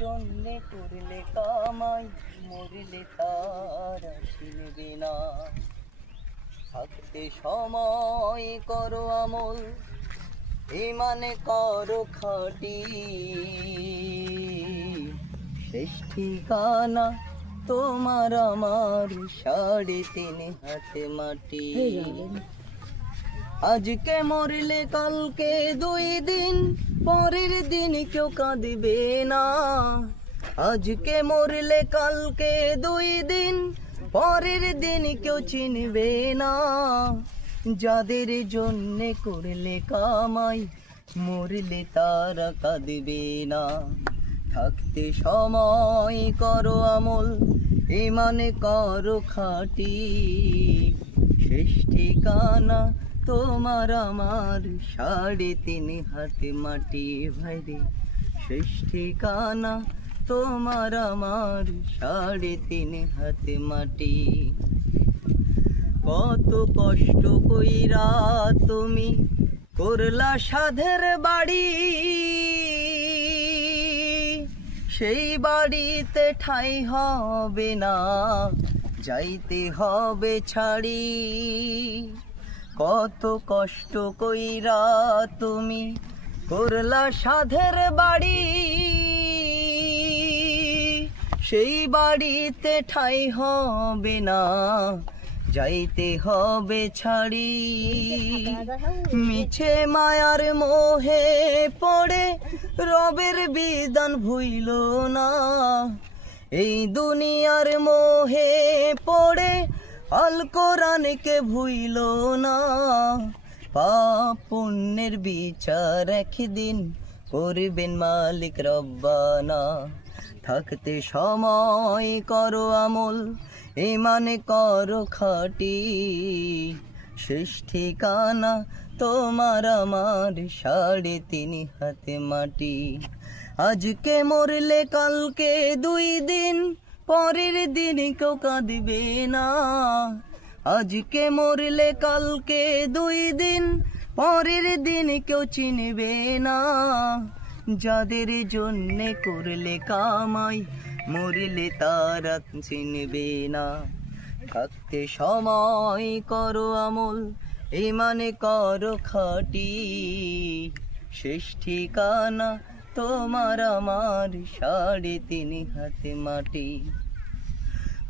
জন্যে করলে কামাই, মরলে তার চিনবে না। থাকতে সময় করো আমল, ইমানে করো খাঁটি, শেষ ঠিকানা তোমার আমার 3.5 হাতে মাটি। আজকে মরলে কালকে 2 দিন, পরের দিন কেউ কাঁদবে না। আজকে মরলে কালকে 2 দিন, পরের দিন কেউ চিনবে না। যাদের জন্যে করলে কামাই, মরলে তারা কাঁদবে না। থাকতে সময় করো আমল, ইমানে করো খাঁটি, শেষ ঠিকানা তোমার আমার 3.5 হাতে মাটি। ভাইরে শেষ ঠিকানা তোমার আমার 3.5 হাতে মাটি। কত কষ্ট কইরা তুমি করলা সাধের বাড়ি, সেই বাড়িতে ঠাঁই হবে না, যাইতে হবে ছাড়ি। কত কষ্ট কইরা তুমি করলা সাধের বাড়ি, সেই বাড়িতে ঠাঁই হবে না, যাইতে হবে ছাড়ি। মিছে মায়ার মোহে পড়ে রবের বিধান ভুইল না, এই দুনিয়ার মোহে পড়ে আল কোরআনকে ভুইল না। পাপ পুণ্যের বিচার একদিন করবেন মালিক রব্বানা। থাকতে সময় করো আমল, ইমানে করো খাঁটি, শেষ ঠিকানা তোমার আমার 3.5 হাতে মাটি। আজকে মরলে কালকে 2 দিন, পরের দিন কেউ কাঁদবে না। আজকে মরলে কালকে 2 দিন, পরের দিন কেউ চিনবে না। যাদের জন্যে করলে কামাই, মরলে তারা চিনবে না। থাকতে সময় করো আমল, ইমানে করো খাঁটি, শেষ ঠিকানা তোমার আমার 3.5 হাতে মাটি।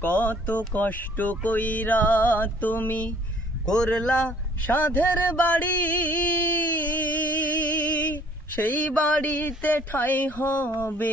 কত কষ্ট কইরা তুমি করলা সাধের বাড়ি, সেই বাড়িতে ঠাঁই হবে